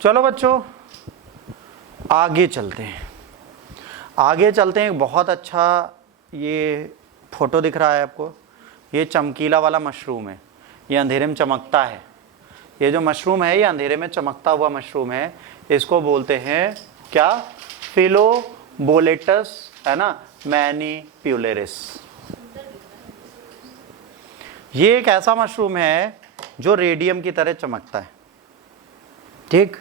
चलो बच्चों आगे चलते हैं। आगे चलते हैं। बहुत अच्छा ये फोटो दिख रहा है आपको, ये चमकीला वाला मशरूम है, ये अंधेरे में चमकता है। ये जो मशरूम है ये अंधेरे में चमकता हुआ मशरूम है। इसको बोलते हैं क्या? फिलोबोलेटस, है ना, मैनीपुलेरिस। ये एक ऐसा मशरूम है जो रेडियम की तरह चमकता है। ठीक।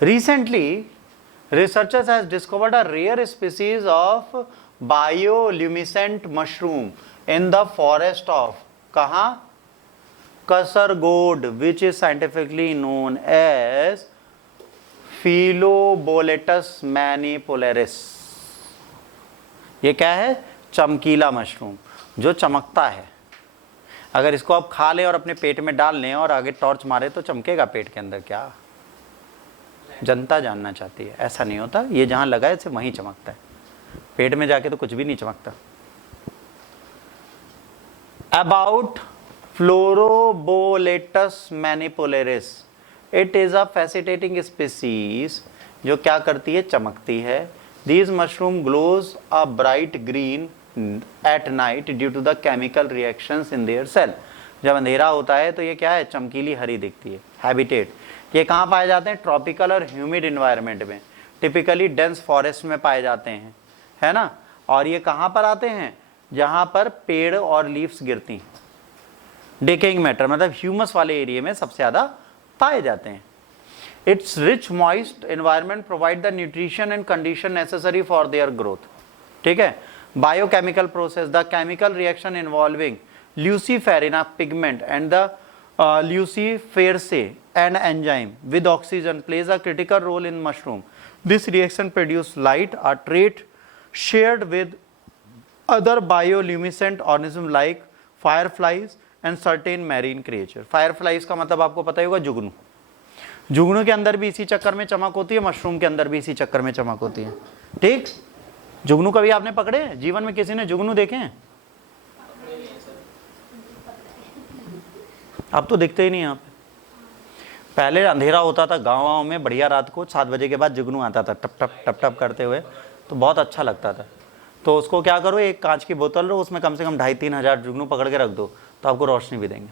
Recently researchers has discovered a rare species of bioluminescent mushroom in the forest of कहाँ? Kasargod, which is scientifically known as Philoboletus manipularis। ये क्या है? चमकीला मशरूम जो चमकता है। अगर इसको आप खा लें और अपने पेट में डाल लें और आगे टॉर्च मारे तो चमकेगा पेट के अंदर क्या? जनता जानना चाहती है। ऐसा नहीं होता, ये जहां लगा है सिर्फ वहीं चमकता है, पेट में जाके तो कुछ भी नहीं चमकता। About Filoboletus manipularis, it is a fascinating species जो क्या करती है? चमकती है। These mushroom glows a bright green at night due to the chemical reactions in their cell. जब अंधेरा होता है तो ये क्या है? चमकीली हरी दिखती है। हैबिटेट, ये कहाँ पाए जाते हैं? ट्रॉपिकल और ह्यूमिड इन्वायरमेंट में, टिपिकली डेंस फॉरेस्ट में पाए जाते हैं, है ना। और ये कहाँ पर आते हैं? जहाँ पर पेड़ और लीव्स गिरती, डिकेइंग मैटर मतलब ह्यूमस वाले एरिया में सबसे ज़्यादा पाए जाते हैं। It's rich moist environment provide the nutrition and condition necessary for their growth. ठीक है। Biochemical process, the chemical reaction involving ल्यूसीफेरिन pigment and the Luciferaceae and enzyme with oxygen plays a critical role in mushroom. This reaction produces light, a trait shared with other bioluminescent organisms like fireflies and certain marine creatures. Fireflies का मतलब आपको पता ही होगा, जुगनू। जुगनू के अंदर भी इसी चक्कर में चमक होती है, मशरूम के अंदर भी इसी चक्कर में चमक होती है। ठीक। जुगनू कभी आपने पकड़े हैं? जीवन में किसी ने जुगनू देखे हैं? अब तो दिखते ही नहीं यहाँ पे। पहले अंधेरा होता था गाँव में, बढ़िया रात को 7 बजे के बाद जुगनू आता था टप टप टप टप करते हुए, तो बहुत अच्छा लगता था। तो उसको क्या करो, एक कांच की बोतल लो, उसमें कम से कम 2,500-3 हज़ार जुगनू पकड़ के रख दो तो आपको रोशनी भी देंगे।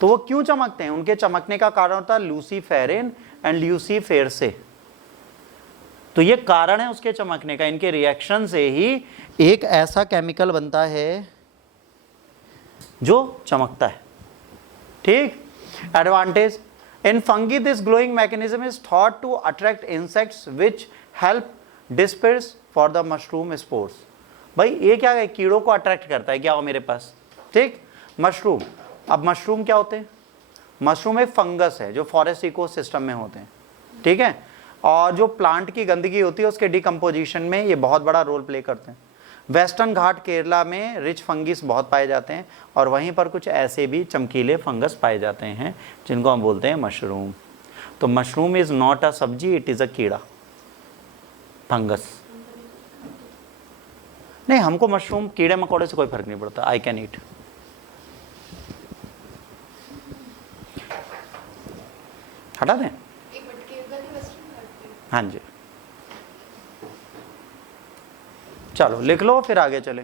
तो वो क्यों चमकते हैं? उनके चमकने का कारण होता है लूसीफेरिन एंड ल्यूसीफेरेसे। तो ये कारण है उसके चमकने का। इनके रिएक्शन से ही एक ऐसा केमिकल बनता है जो चमकता है। ठीक। Advantage, in fungi this glowing mechanism is thought to attract insects which help disperse for the mushroom spores. भाई ये क्या है? कीड़ों को अट्रैक्ट करता है। क्या हो मेरे पास? ठीक। मशरूम, अब मशरूम क्या होते हैं? मशरूम एक फंगस है जो फॉरेस्ट इकोसिस्टम में होते हैं। ठीक है। और जो प्लांट की गंदगी होती है उसके डिकम्पोजिशन में ये बहुत बड़ा रोल प्ले करते हैं। वेस्टर्न घाट केरला में रिच फंगिस बहुत पाए जाते हैं और वहीं पर कुछ ऐसे भी चमकीले फंगस पाए जाते हैं जिनको हम बोलते हैं मशरूम। तो मशरूम इज नॉट अ सब्जी, इट इज अ कीड़ा, फंगस। नहीं, हमको मशरूम कीड़े मकोड़े से कोई फर्क नहीं पड़ता। I can eat. हटा दें? हाँ जी, चलो लिख लो फिर आगे चले।